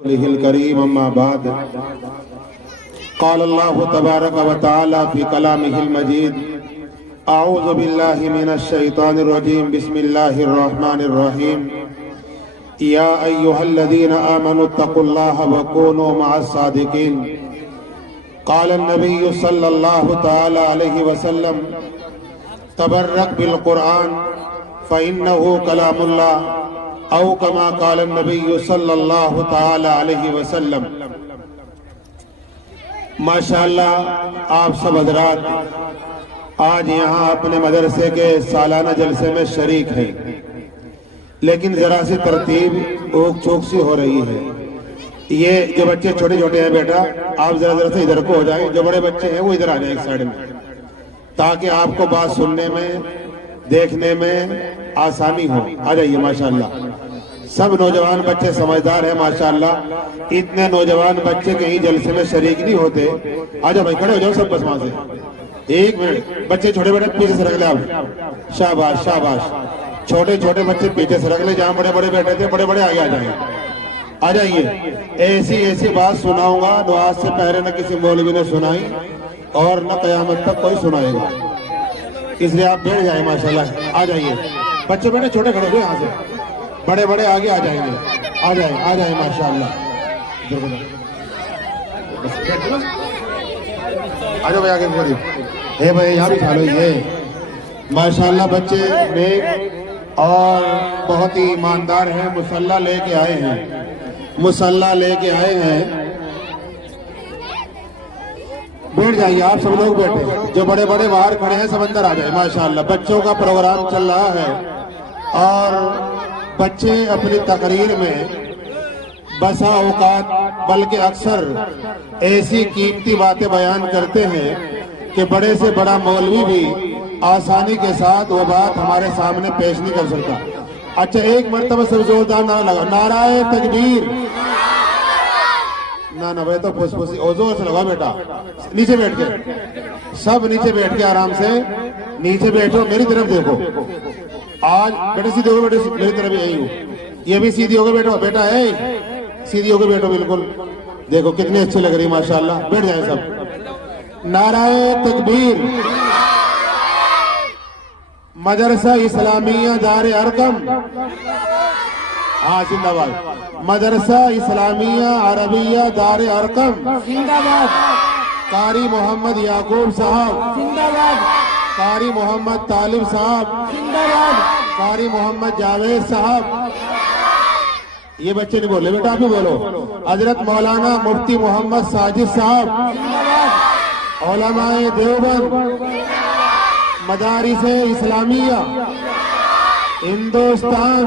الكريم أما بعد قال الله تبارك وتعالى في كلامه المجيد أعوذ بالله من الشيطان الرجيم بسم الله الرحمن الرحيم يا أيها الذين آمنوا اتقوا الله وكونوا مع الصادقين قال النبي صلى الله تعالى عليه وسلم تبرك بالقرآن فإنه كلام الله او کما قال النبی صلی اللہ تعالی علیہ وسلم۔ ماشاءاللہ آپ سب حضرات آج یہاں اپنے مدرسے کے سالانہ جلسے میں شریک ہیں، لیکن ذرا سی ترتیب اوک چوک سی ہو رہی ہے۔ یہ جو بچے چھوٹے چھوٹے ہیں بیٹا، آپ ذرا سے ادھر کو ہو جائیں، جو بڑے بچے ہیں وہ ادھر آ جائیں ایک سائیڈ میں، تاکہ آپ کو بات سننے میں دیکھنے میں آسانی ہو۔ آ جائیے ماشاءاللہ، سب نوجوان بچے سمجھدار ہیں ماشاءاللہ۔ اتنے نوجوان بچے کہیں جلسے میں شریک نہیں ہوتے۔ آ جاؤ بھائی، کھڑے ہو جاؤ سب بس وہاں سے، ایک منٹ۔ بچے چھوٹے بڑے پیچھے سے رکھ لیں آپ، شاباش شاباش۔ چھوٹے چھوٹے بچے پیچھے سے رکھ لیں، جہاں بڑے بڑے بیٹھے تھے بڑے بڑے آگے آ جائیں۔ آ جائیے، ایسی بات سناؤں گا جو آج سے پہلے نہ کسی مولوی نے سنائی اور نہ قیامت تک کوئی سنائے گا، اس لیے آپ بیٹھ جائیں ماشاءاللہ۔ آ جائیے بچے بیٹے چھوٹے کھڑے ہوئے، یہاں سے بڑے بڑے آگے آ جائیں گے۔ آ جائیں ماشاءاللہ۔ آ جاؤ بھائی آگے بڑھو، ہے بھائی یہاں بھی کھالو۔ یہ ماشاءاللہ بچے نیک اور بہت ہی ایماندار ہیں، مسلح لے کے آئے ہیں۔ بیٹھ جائیے آپ سب لوگ، بیٹھے جو بڑے بڑے باہر کھڑے ہیں سب اندر آ جائیں ماشاءاللہ۔ بچوں کا پروگرام چل رہا ہے اور بچے اپنی تقریر میں بسا اوقات بلکہ اکثر ایسی قیمتی باتیں بیان کرتے ہیں کہ بڑے سے بڑا مولوی بھی آسانی کے ساتھ وہ بات ہمارے سامنے پیش نہیں کر سکتا۔ اچھا ایک مرتبہ سب زوردار نعرہ لگا، نعرہ تکبیر۔ نہ بھائی تو پھوس پھوسی زور سے لگا بیٹا۔ نیچے بیٹھ کے سب نیچے بیٹھ کے آرام سے نیچے بیٹھو، میری طرف دیکھو۔ آج بیٹے سیدھے ہو، بیٹے میری طرف یہی ہو، یہ بھی سیدھی ہو گئے بیٹا ہے، سیدھی ہو کے بیٹھو بالکل۔ دیکھو کتنے اچھے لگ رہی ماشاءاللہ، بیٹھ جائیں سب۔ نعرہ تکبیر۔ مدرسہ اسلامیہ دار ارقم، ہاں زندہ باد۔ مدرسہ اسلامیہ عربیہ دار ارقم زندہ باد۔ قاری محمد یعقوب صاحب زندہ باد۔ قاری محمد طالب صاحب زندہ باد۔ قاری محمد جاوید صاحب، یہ بچے نہیں بولے بیٹا، آپ ہی بولو۔ حضرت مولانا مفتی محمد ساجد صاحب زندہ باد۔ علماء دیوبند، مدارس اسلامیہ ہندوستان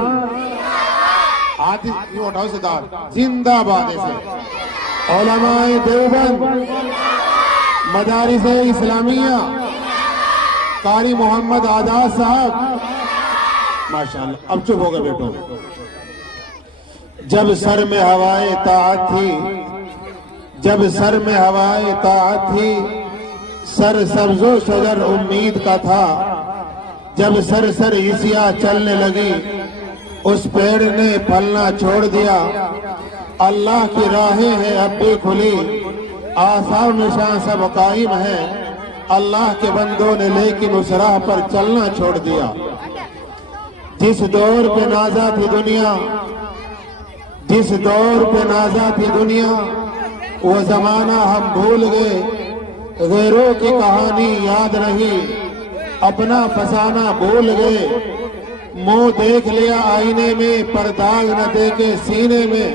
اٹھاؤ سے دار زندہ باد۔ ایسے علماء دیوبند، مدارس اسلامیہ، قاری محمد آزاد صاحب ماشاءاللہ۔ اب چپ ہو گئے بیٹو۔ جب سر میں ہوائے طاعت تھی، جب سر میں ہوائے طاعت تھی، سر سبز و شجر امید کا تھا، جب سر عیسیٰ چلنے لگی اس پیڑ نے پھلنا چھوڑ دیا۔ اللہ کی راہیں ہیں اب بھی کھلی، آثار نشان سب قائم ہیں، اللہ کے بندوں نے لیکن اس راہ پر چلنا چھوڑ دیا۔ جس دور پہ نازا تھی دنیا، جس دور پہ نازا تھی دنیا، وہ زمانہ ہم بھول گئے، غیروں کی کہانی یاد رہی، اپنا فسانہ بھول گئے۔ منہ دیکھ لیا آئینے میں پر داغ نہ دیکھے سینے میں،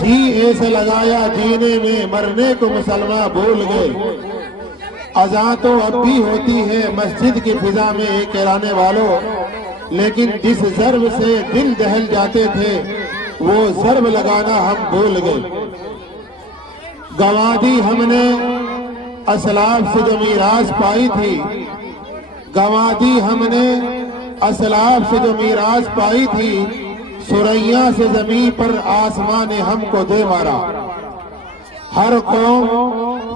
جی ایسے لگایا جینے میں مرنے کو مسلمان بھول گئے۔ اذان تو اب بھی ہوتی ہے مسجد کی فضا میں ایک کرانے والوں، لیکن جس ضرب سے دل دہل جاتے تھے وہ ضرب لگانا ہم بھول گئے۔ گنوا دی ہم نے اسلاف سے جو میراث پائی تھی، گنوا دی ہم نے اسلاف سے جو میراث پائی تھی، سریا سے زمین پر آسمان نے ہم کو دے مارا۔ ہر قوم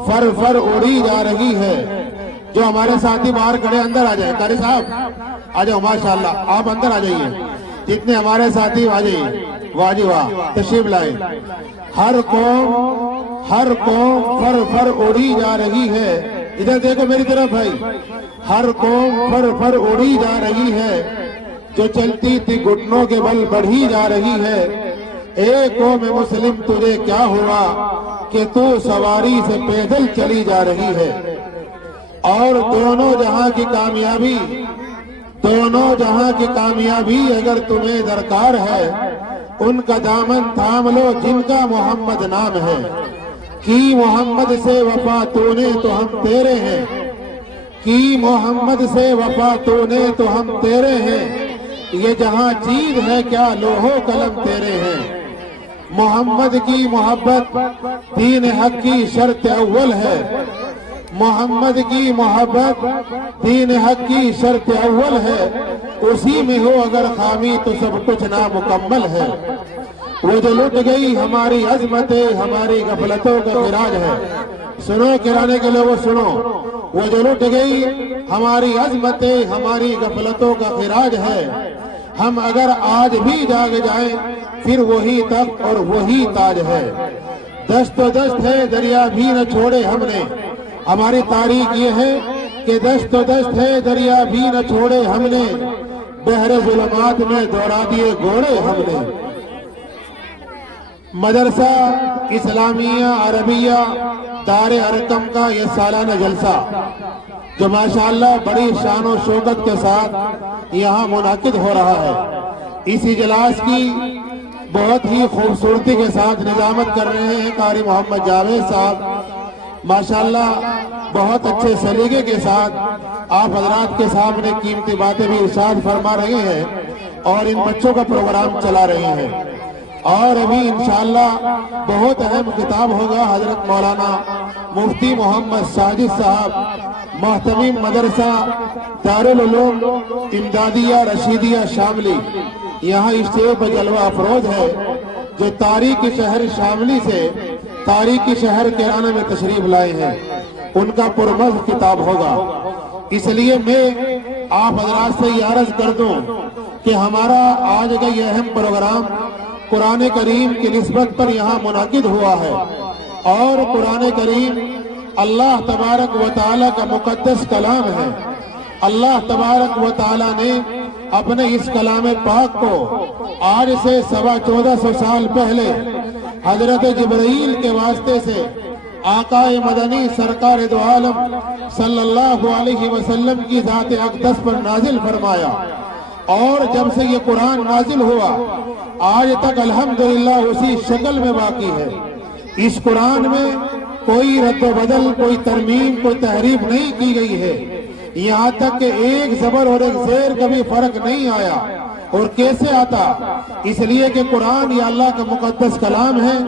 فر فر اڑی جا رہی ہے۔ جو ہمارے ساتھی باہر کھڑے اندر آ جائیں، قاری صاحب آ جاؤ ماشاءاللہ، آپ اندر آ جائیے، جتنے ہمارے ساتھی آ جائیے۔ واہ جی واہ، تشریف لائیں۔ ہر قوم فر فر اڑی جا رہی ہے، ادھر دیکھو میری طرف بھائی، ہر قوم فر فر اڑی جا رہی ہے، جو چلتی تھی گھٹنوں کے بل بڑھی جا رہی ہے۔ اے قوم مسلم تجھے کیا ہوا کہ تو سواری سے پیدل چلی جا رہی ہے؟ اور دونوں جہاں کی کامیابی اگر تمہیں درکار ہے، ان کا دامن تھام لو جن کا محمد نام ہے۔ کی محمد سے وفا تو نے تو ہم تیرے ہیں، کی محمد سے وفا تو نے تو ہم تیرے ہیں، یہ جہاں چیز ہے کیا لوح و قلم تیرے ہیں۔ محمد کی محبت دین حق کی شرط اول ہے، محمد کی محبت دین حق کی شرط اول ہے، اسی میں ہو اگر خامی تو سب کچھ نامکمل ہے۔ وہ جو لٹ گئی ہماری عظمتیں ہماری غفلتوں کا خراج ہے، سنو کرانے کے لوگوں سنو، وہ جو لٹ گئی ہماری عظمتیں ہماری غفلتوں کا خراج ہے، ہم اگر آج بھی جاگ جائیں پھر وہی تخت اور وہی تاج ہے۔ دست و دست ہے دریا بھی نہ چھوڑے ہم نے، ہماری تاریخ یہ ہے کہ دست و دست ہے دریا بھی نہ چھوڑے ہم نے، بحر ظلمات میں دوڑا دیے گھوڑے ہم نے۔ مدرسہ اسلامیہ عربیہ دار ارقم کا یہ سالانہ جلسہ جو ماشاءاللہ بڑی شان و شوکت کے ساتھ یہاں منعقد ہو رہا ہے، اس اجلاس کی بہت ہی خوبصورتی کے ساتھ نظامت کر رہے ہیں قاری محمد جاوید صاحب، ماشاءاللہ بہت اچھے سلیقے کے ساتھ آپ حضرات کے سامنے قیمتی باتیں بھی ارشاد فرما رہے ہیں اور ان بچوں کا پروگرام چلا رہے ہیں۔ اور ابھی انشاءاللہ بہت اہم خطاب ہوگا حضرت مولانا مفتی محمد ساجد صاحب محتمیم مدرسہ دارالعلوم امدادیہ رشیدیہ شاملی، یہاں اسٹیج پر جلوہ افروز ہے، جو تاریخی شہر شاملی سے تاریخی شہر کیرانہ میں تشریف لائے ہیں، ان کا پرمزہ خطاب ہوگا۔ اس لیے میں آپ حضرات سے یہ عرض کر دوں کہ ہمارا آج کا یہ اہم پروگرام قرآن کریم کی نسبت پر یہاں منعقد ہوا ہے، اور قرآن کریم اللہ تبارک و تعالیٰ کا مقدس کلام ہے۔ اللہ تبارک و تعالیٰ نے اپنے اس کلام پاک کو آج سے 1450 سال پہلے حضرت جبرائیل کے واسطے سے آقا مدنی سرکار دو عالم صلی اللہ علیہ وسلم کی ذات اقدس پر نازل فرمایا، اور جب سے یہ قرآن نازل ہوا آج تک الحمدللہ اسی شکل میں باقی ہے۔ اس قرآن میں کوئی رد و بدل، کوئی ترمیم، کوئی تحریف نہیں کی گئی ہے، یہاں تک کہ ایک زبر اور ایک زیر کا بھی فرق نہیں آیا۔ اور کیسے آتا؟ اس لیے کہ قرآن یہ اللہ کا مقدس کلام ہے،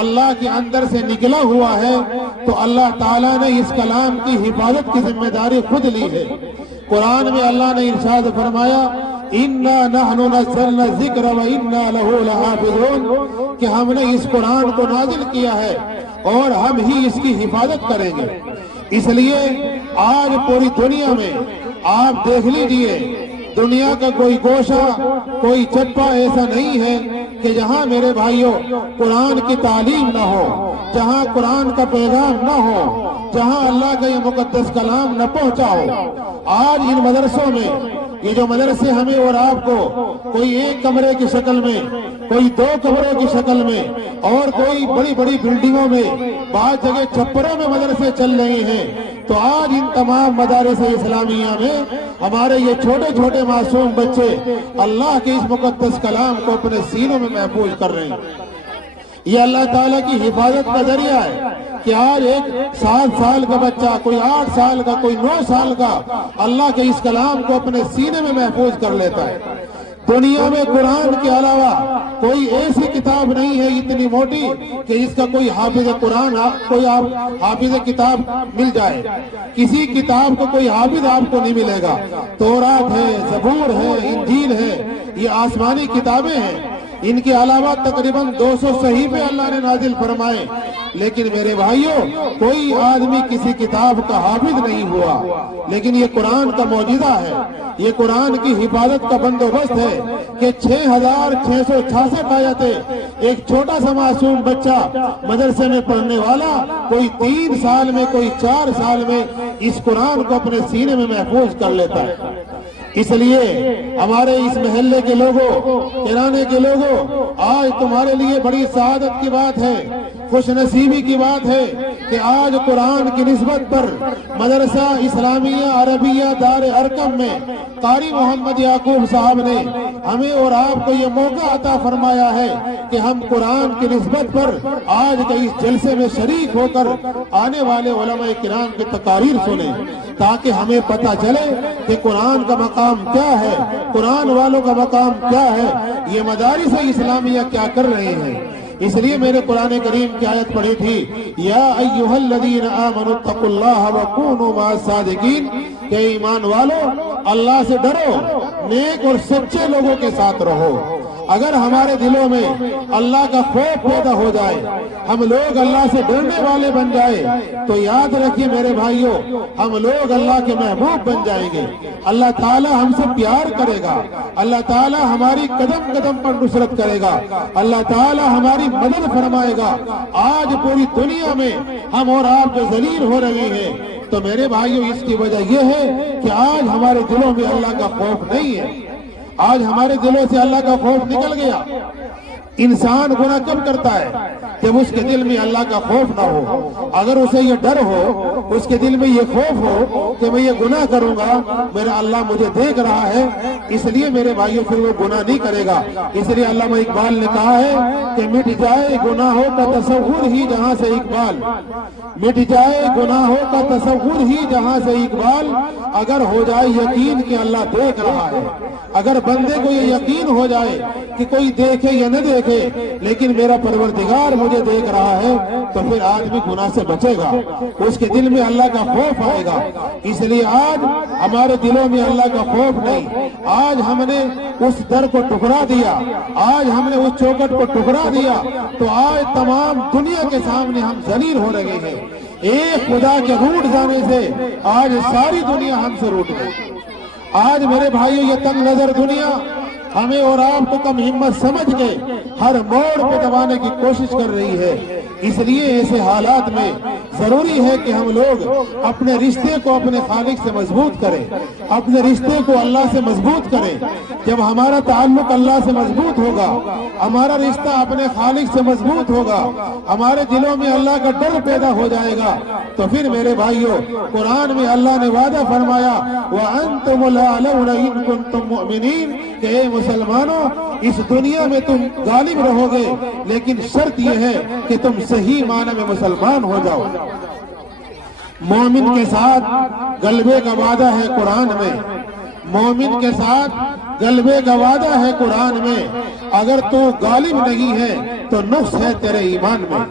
اللہ کے اندر سے نکلا ہوا ہے، تو اللہ تعالیٰ نے اس کلام کی حفاظت کی ذمہ داری خود لی ہے۔ قرآن میں اللہ نے ارشاد فرمایا اِنَّا نَحْنُ نَزَّلْنَا الذِّكْرَ وَإِنَّا لَهُ لَحَافِظُونَ، کہ ہم نے اس قرآن کو نازل کیا ہے اور ہم ہی اس کی حفاظت کریں گے۔ اس لیے آج پوری دنیا میں آپ دیکھ لیجئے، دنیا کا کوئی گوشہ، کوئی چپا ایسا نہیں ہے کہ جہاں میرے بھائیوں قرآن کی تعلیم نہ ہو، جہاں قرآن کا پیغام نہ ہو، جہاں اللہ کا یہ مقدس کلام نہ پہنچا ہو۔ آج ان مدرسوں میں یہ جو مدرسے ہمیں اور آپ کو کوئی ایک کمرے کی شکل میں، کوئی 2 کمروں کی شکل میں، اور کوئی بڑی بڑی بلڈنگوں میں، بعض جگہ چھپروں میں مدرسے چل رہے ہیں، تو آج ان تمام مدارس اسلامیہ میں ہمارے یہ چھوٹے چھوٹے معصوم بچے اللہ کے اس مقدس کلام کو اپنے سینوں میں محفوظ کر رہے ہیں۔ یہ اللہ تعالیٰ کی حفاظت کا ذریعہ ہے کہ آج ایک 7 سال کا بچہ، کوئی 8 سال کا، کوئی 9 سال کا اللہ کے اس کلام کو اپنے سینے میں محفوظ کر لیتا ہے۔ دنیا میں قرآن کے علاوہ کوئی ایسی کتاب نہیں ہے اتنی موٹی کہ اس کا کوئی حافظ قرآن، کوئی حافظ کتاب مل جائے۔ کسی کتاب کو کوئی حافظ آپ کو نہیں ملے گا۔ تورات ہے، زبور ہے، انجیل ہے، یہ آسمانی کتابیں ہیں، ان کے علاوہ تقریباً 200 صحیفے اللہ نے نازل فرمائے، لیکن میرے بھائیوں کوئی آدمی کسی کتاب کا حافظ نہیں ہوا، لیکن یہ قرآن کا معجزہ ہے، یہ قرآن کی حفاظت کا بندوبست ہے کہ 6666 آیتیں ایک چھوٹا سا معصوم بچہ مدرسے میں پڑھنے والا کوئی 3 سال میں کوئی 4 سال میں اس قرآن کو اپنے سینے میں محفوظ کر لیتا ہے۔ اس لیے ہمارے اس محلے کے لوگوں، کرانے کے لوگوں، آج تمہارے لیے بڑی سعادت کی بات ہے، خوش نصیبی کی بات ہے کہ آج قرآن کی نسبت پر مدرسہ اسلامیہ عربیہ دار ارقم میں قاری محمد یعقوب صاحب نے ہمیں اور آپ کو یہ موقع عطا فرمایا ہے کہ ہم قرآن کی نسبت پر آج کے اس جلسے میں شریک ہو کر آنے والے علماء کرام کی تقاریر سنیں، تاکہ ہمیں پتہ چلے کہ قرآن کا مقام کیا ہے، قرآن والوں کا مقام کیا ہے، یہ مدارس اسلامیہ کیا کر رہے ہیں۔ اس لیے میں نے قرآن کریم کی آیت پڑھی تھی، یا ایھا الذین آمنوا اتقوا اللہ وکونوا مع الصادقین، کہ ایمان والو اللہ سے ڈرو، نیک اور سچے لوگوں کے ساتھ رہو۔ اگر ہمارے دلوں میں اللہ کا خوف پیدا ہو جائے، ہم لوگ اللہ سے ڈرنے والے بن جائے، تو یاد رکھیے میرے بھائیوں، ہم لوگ اللہ کے محبوب بن جائیں گے، اللہ تعالی ہم سے پیار کرے گا، اللہ تعالی ہماری قدم قدم پر نصرت کرے گا، اللہ تعالی ہماری مدد فرمائے گا۔ آج پوری دنیا میں ہم اور آپ جو ذلیل ہو رہے ہیں، تو میرے بھائیوں اس کی وجہ یہ ہے کہ آج ہمارے دلوں میں اللہ کا خوف نہیں ہے، آج ہمارے دلوں سے اللہ کا خوف نکل گیا۔ انسان گناہ کب کرتا ہے؟ جب اس کے دل میں اللہ کا خوف نہ ہو۔ اگر اسے یہ ڈر ہو، اس کے دل میں یہ خوف ہو کہ میں یہ گناہ کروں گا، میرا اللہ مجھے دیکھ رہا ہے، اس لیے میرے بھائیوں پھر وہ گناہ نہیں کرے گا۔ اس لیے علامہ اقبال نے کہا ہے کہ مٹ جائے گناہوں کا تصور ہی جہاں سے اقبال، مٹ جائے گناہوں کا تصور ہی جہاں سے اقبال، اگر ہو جائے یقین کہ اللہ دیکھ رہا ہے۔ اگر بندے کو یہ یقین ہو جائے کہ کوئی دیکھے یا نہ دیکھے لیکن میرا پروردگار مجھے دیکھ رہا ہے، تو پھر آدمی گناہ سے بچے گا، اس کے دل میں اللہ کا خوف آئے گا۔ اس لیے آج ہمارے دلوں میں اللہ کا خوف نہیں، آج ہم نے اس در کو ٹکرا دیا، آج ہم نے اس چوکٹ کو ٹکرا دیا، تو آج تمام دنیا کے سامنے ہم ذلیل ہو رہے ہیں۔ ایک خدا کے روٹ جانے سے آج ساری دنیا ہم سے روٹ گئی۔ آج میرے بھائیوں یہ تنگ نظر دنیا ہمیں اور آپ کو کم ہمت سمجھ کے ہر موڑ پہ دبانے کی کوشش کر رہی ہے۔ اس لیے ایسے حالات میں ضروری ہے کہ ہم لوگ اپنے رشتے کو اپنے خالق سے مضبوط کریں، اپنے رشتے کو اللہ سے مضبوط کریں۔ جب ہمارا تعلق اللہ سے مضبوط ہوگا، ہمارا رشتہ اپنے خالق سے مضبوط ہوگا، ہمارے دلوں میں اللہ کا ڈر پیدا ہو جائے گا، تو پھر میرے بھائیوں قرآن میں اللہ نے وعدہ فرمایا وَأَنْتُمُ الْأَعْلَوْنَ إِن كُنتُم مُؤْمِنِينَ، کہ اے مسلمانوں اس دنیا میں تم غالب رہو گے، لیکن شرط یہ ہے کہ تم صحیح معنی میں مسلمان ہو جاؤ۔ مومن کے ساتھ غلبے کا وعدہ ہے قرآن میں، مومن کے ساتھ غلبے کا وعدہ ہے قرآن میں۔ اگر تو غالب نہیں ہے تو نقص ہے تیرے ایمان میں۔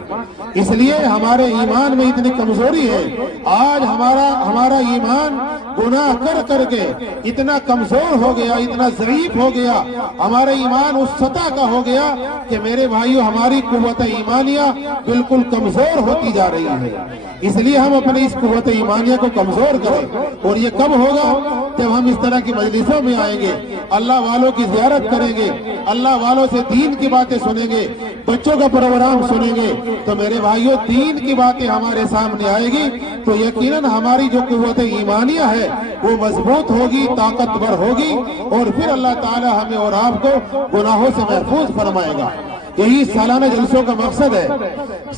اس لیے ہمارے ایمان میں اتنی کمزوری ہے، آج ہمارا ایمان گناہ کر کر کے اتنا کمزور ہو گیا، اتنا ضعیف ہو گیا، ہمارا ایمان اس سطح کا ہو گیا کہ میرے بھائیوں ہماری قوت ایمانیہ بالکل کمزور ہوتی جا رہی ہے۔ اس لیے ہم اپنی اس قوت ایمانیہ کو کمزور کریں، اور یہ کب ہوگا؟ جب ہم اس طرح کی مجلسوں میں آئیں گے، اللہ والوں کی زیارت کریں گے، اللہ والوں سے دین کی باتیں سنیں گے، بچوں کا پروگرام سنیں گے، تو میرے بھائیوں دین کی باتیں ہمارے سامنے آئے گی تو یقیناً ہماری جو قوت ایمانیہ ہے وہ مضبوط ہوگی، طاقتور ہوگی، اور پھر اللہ تعالی ہمیں اور آپ کو گناہوں سے محفوظ فرمائے گا۔ یہی سالانہ جلسوں کا مقصد ہے۔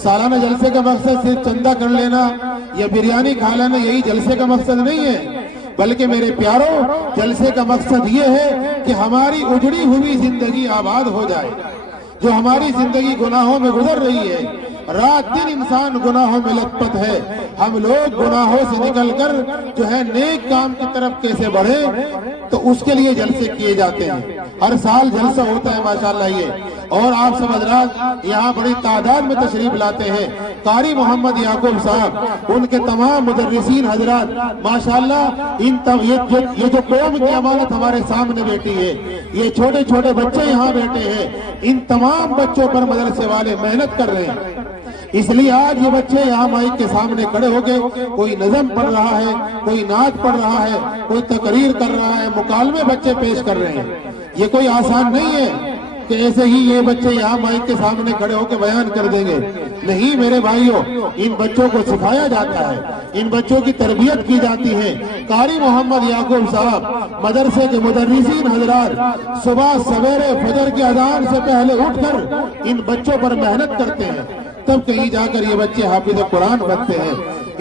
سالانہ جلسے کا مقصد صرف چندہ کر لینا یا بریانی کھا لینا یہی جلسے کا مقصد نہیں ہے، بلکہ میرے پیاروں جلسے کا مقصد یہ ہے کہ ہماری اجڑی ہوئی زندگی آباد ہو جائے۔ جو ہماری زندگی گناہوں میں گزر رہی ہے، رات دن انسان گناہوں میں لت پت ہے. ہم لوگ گناہوں سے نکل کر جو ہے نیک کام کی طرف کیسے بڑھے، تو اس کے لیے جلسے کیے جاتے ہیں. ہر سال جلسہ ہوتا ہے ماشاءاللہ یہ. اور آپ سب حضرات یہاں بڑی تعداد میں تشریف لاتے ہیں. قاری محمد یعقوب صاحب، ان کے تمام مدرسین حضرات ماشاءاللہ، یہ جو قوم کی امانت ہمارے سامنے بیٹھی ہے، یہ چھوٹے چھوٹے بچے یہاں بیٹھے ہیں، ان تمام بچوں پر مدرسے والے محنت کر رہے ہیں. اس لیے آج یہ بچے یہاں مائک کے سامنے کھڑے ہو کے کوئی نظم پڑھ رہا ہے، کوئی نعت پڑھ رہا ہے، کوئی تقریر کر رہا ہے، مکالمے بچے پیش کر رہے ہیں. یہ کوئی آسان نہیں ہے کہ ایسے ہی یہ بچے یہاں مائک کے سامنے کھڑے ہو کے بیان کر دیں گے. نہیں میرے بھائیوں، ان بچوں کو سکھایا جاتا ہے، ان بچوں کی تربیت کی جاتی ہے. قاری محمد یعقوب صاحب مدرسے کے مدرسین حضرات صبح سویرے فجر کی اذان سے پہلے اٹھ کر ان بچوں پر محنت کرتے ہیں، تب کہیں جا کر یہ بچے حافظ قرآن بنتے ہیں.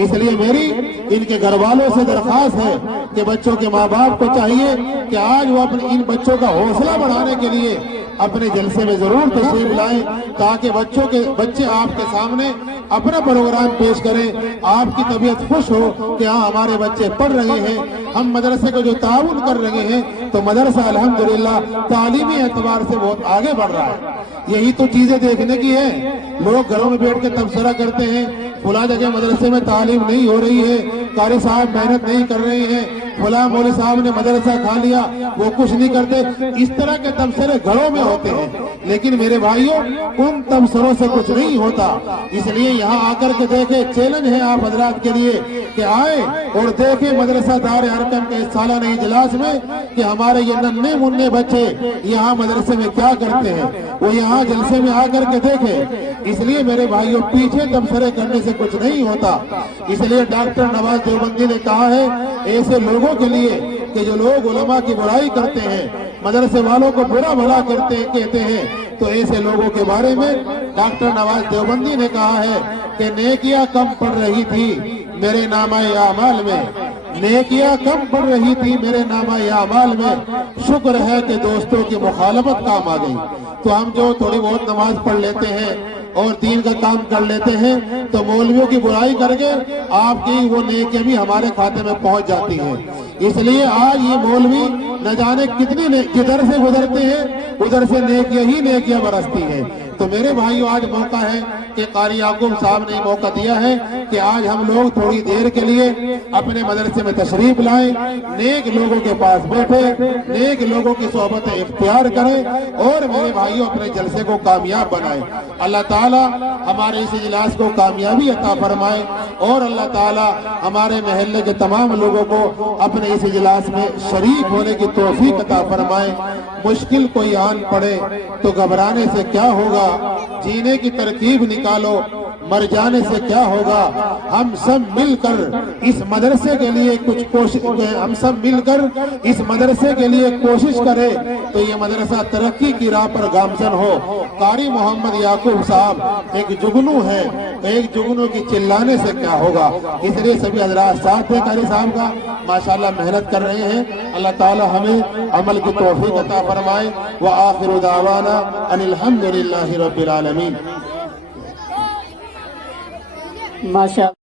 اس لیے میری ان کے گھر والوں سے درخواست ہے کہ بچوں کے ماں باپ کو چاہیے کہ آج وہ اپنے ان بچوں کا حوصلہ بڑھانے کے لیے اپنے جلسے میں ضرور تشریف لائیں، تاکہ بچے آپ کے سامنے اپنا پروگرام پیش کریں، آپ کی طبیعت خوش ہو کہ ہاں ہمارے بچے پڑھ رہے ہیں. ہم مدرسے کو جو تعاون کر رہے ہیں تو مدرسہ الحمدللہ تعلیمی اعتبار سے بہت آگے بڑھ رہا ہے. یہی تو چیزیں دیکھنے کی ہے. لوگ گھروں میں بیٹھ کے تبصرہ کرتے ہیں، فلاں جگہ مدرسے میں تعلیم نہیں ہو رہی ہے، قاری صاحب محنت نہیں کر رہے ہیں، فلاں مولوی صاحب نے مدرسہ کھا لیا، وہ کچھ نہیں کرتے. اس طرح کے تبصرے گھروں میں ہوتے ہیں، لیکن میرے بھائیوں ان تبصروں سے کچھ نہیں ہوتا. اس لیے یہاں آ کر کے دیکھیں، چیلنج ہے آپ حضرات کے لیے کہ آئے اور دیکھیں مدرسہ دار ارکم کے سالانہ اجلاس میں کہ ہمارے یہ ننھے منھے بچے یہاں مدرسے میں کیا کرتے ہیں، وہ یہاں جلسے میں آ کر کے دیکھیں. اس لیے میرے بھائیوں پیچھے تبصرے کرنے سے کچھ نہیں ہوتا. اس لیے ڈاکٹر نواز دیوبندی نے کہا ہے ایسے لوگوں کے لیے کہ جو لوگ علماء کی برائی کرتے ہیں، مدرسے والوں کو برا بھلا کہتے ہیں، تو ایسے لوگوں کے بارے میں ڈاکٹر نواز دیوبندی نے کہا ہے کہ نیکیاں کم پڑ رہی تھی میرے نامہ اعمال میں، نیکیاں کم پڑ رہی تھی میرے نامہ اعمال میں، شکر ہے کہ دوستوں کی مخالفت کام آ گئی. تو ہم جو تھوڑی بہت نماز پڑھ لیتے ہیں اور دین کا کام کر لیتے ہیں، تو مولویوں کی برائی کر کے آپ کی وہ نیکیاں بھی ہمارے کھاتے میں پہنچ جاتی ہیں. اس لیے آج یہ مولوی نہ جانے کتنی کدھر سے گزرتے ہیں، ادھر سے نیکیاں ہی نیکیاں برستی ہیں. تو میرے بھائیو آج موقع ہے کہ قاری یعقوب صاحب نے موقع دیا ہے کہ آج ہم لوگ تھوڑی دیر کے لیے اپنے مدرسے میں تشریف لائیں، نیک لوگوں کے پاس بیٹھے، نیک لوگوں کی صحبت اختیار کریں اور میرے بھائیو اپنے جلسے کو کامیاب بنائیں. اللہ تعالی ہمارے اس اجلاس کو کامیابی عطا فرمائے اور اللہ تعالی ہمارے محلے کے تمام لوگوں کو اپنے اس اجلاس میں شریک ہونے کی توفیق عطا فرمائے. مشکل کوئی آن پڑے تو گھبرانے سے کیا ہوگا، جینے کی ترکیب نکالو، مر جانے سے کیا ہوگا. ہم سب مل کر اس مدرسے کے لیے کوشش کریں تو یہ مدرسہ ترقی کی راہ پر گامزن ہو. قاری محمد یعقوب صاحب ایک جگنو ہے، ایک جگنو کی چلانے سے کیا ہوگا. اس لیے سبھی حضرات ساتھ ہیں قاری صاحب کا، ماشاءاللہ محنت کر رہے ہیں. اللہ تعالی ہمیں عمل کی توفیق عطا فرمائے. وآخر دعوانا ان الحمدللہ رب العالمین. ماشاء